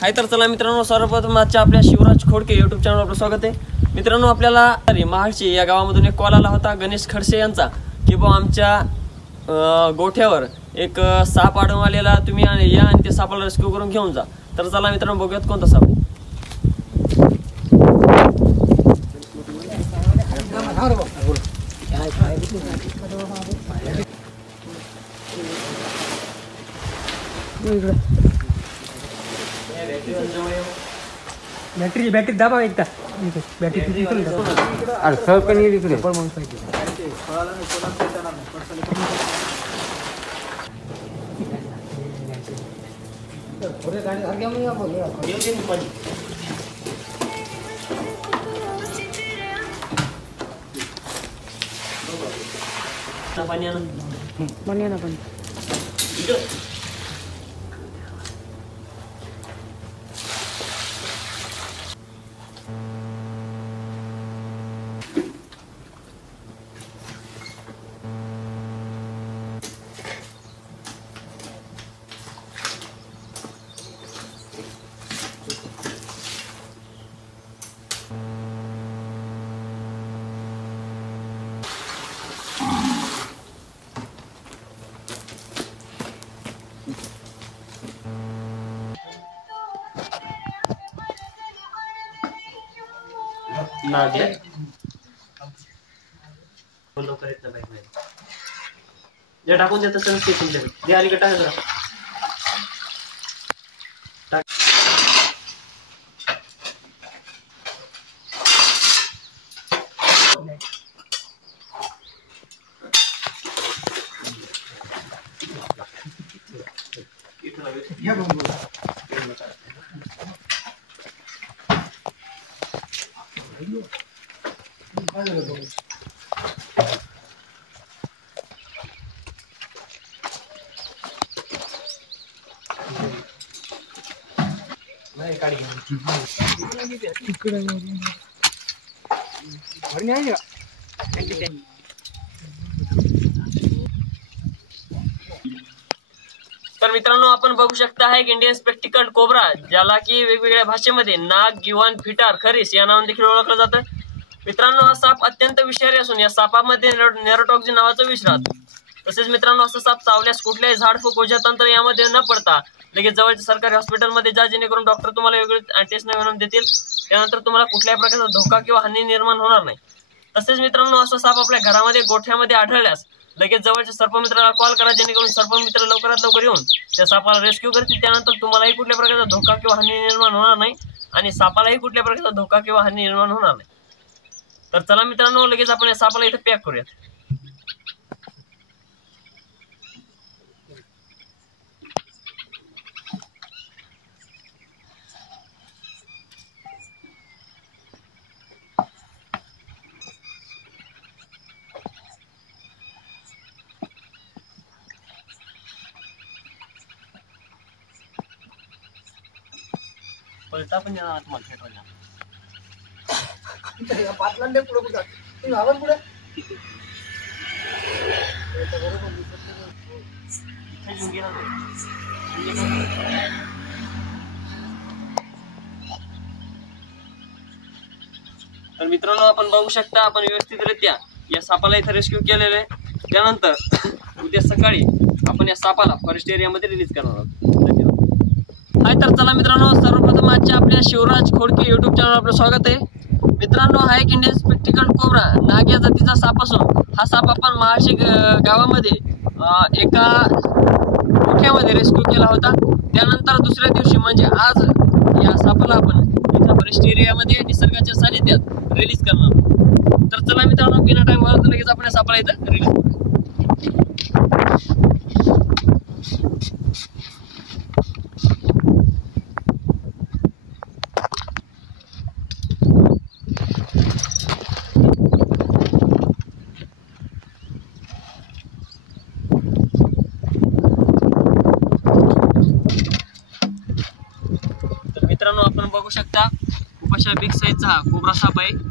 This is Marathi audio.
हाय तर चला मित्रांनो, सर्वप्रथम आजच्या आपल्या शिवराज खोडके यूट्यूब चॅनलवर आपलं स्वागत आहे। मित्रांनो, आपल्याला महाडशी या गावामधून एक कॉल आला होता गणेश खडसे यांचा की बुवा आमच्या गोठ्यावर एक साप आढळून आलेला, तुम्ही या आणि ते सापाला रेस्क्यू करून घेऊन जा। तर चला मित्रांनो, बघूयात कोणता साप आहे। बॅटरी दाबा एकदा बॅटरी अरे सर पण इकडे पाणी ना पण नागे बोलो करीत ना बाईक मध्ये जे टाकून देत असेल ते तुमच्याकडे दे, अलीकडे टाक जरा टाक। तर मित्रांनो, आपण बघू शकता आहे इंडियन स्पेक्टिकल्ड कोब्रा, ज्याला की वेगवेगळ्या भाषेमध्ये नाग, गिवान, फिटार, खरीस या नावाने देखील ओळखलं जातं। मित्रांनो, हा साप अत्यंत विषारी असून या सापामध्ये नेरोटॉक्सिन नावाचं विष राहतं। तसेच मित्रांनो, असं साप चावल्यास कुठल्याही झाडफूक ओझ्या तंत्र यामध्ये न पडता लगेच जवळच्या सरकारी हॉस्पिटलमध्ये जा, जेणेकरून डॉक्टर तुम्हाला वेगवेगळे टेस्ट नवीन देतील। त्यानंतर तुम्हाला कुठल्याही प्रकारचा धोका किंवा हानी निर्माण होणार नाही। तसेच मित्रांनो, असं साप आपल्या घरामध्ये गोठ्यामध्ये आढळल्यास लगेच जवळच्या सर्पमित्राला कॉल करा, जेणेकरून सर्पमित्र लवकरात लवकर येऊन त्या सापाला रेस्क्यू करतील। त्यानंतर तुम्हालाही कुठल्या प्रकारचा धोका किंवा हानी निर्माण होणार नाही आणि सापालाही कुठल्या प्रकारचा धोका किंवा हानी निर्माण होणार नाही। तर चला मित्रांनो, लगेच आपण या सापाला इथे पॅक करूयात। पलटा पण या आतमध्ये फेटायला पाचलांडे पुढे पुढे तुम्ही आवाज पुढे तर मित्रांनो, आपण बघू शकता आपण व्यवस्थितरित्या या सापाला इथे रेस्क्यू केलेले आहे। त्यानंतर उद्या सकाळी आपण या सापाला फॉरेस्ट एरियामध्ये रिलीज करणार आहोत। धन्यवाद। हाय तर चला मित्रांनो, सर्वप्रथम आजच्या आपल्या शिवराज खोडके यूट्यूब चॅनलवर आपलं स्वागत आहे। मित्रांनो, हा एक इंडियन स्पेक्टिकल्ड कोब्रा नाग या जातीचा साप असून हा साप आपण महाडशी गावामध्ये एका गोठ्यामध्ये रेस्क्यू केला होता। त्यानंतर दुसऱ्या दिवशी म्हणजे आज या सापाला आपण इथं फॉरेस्ट एरियामध्ये निसर्गाच्या सानिध्यात रिलीज करणार। तर चला मित्रांनो, बिना टाइम वाया लगेच आपण या सापाला इथं रिलीज करू। मित्रांनो, आपण बघू शकता खूप अशा बिग साईजचा हा कोब्रा साप आहे।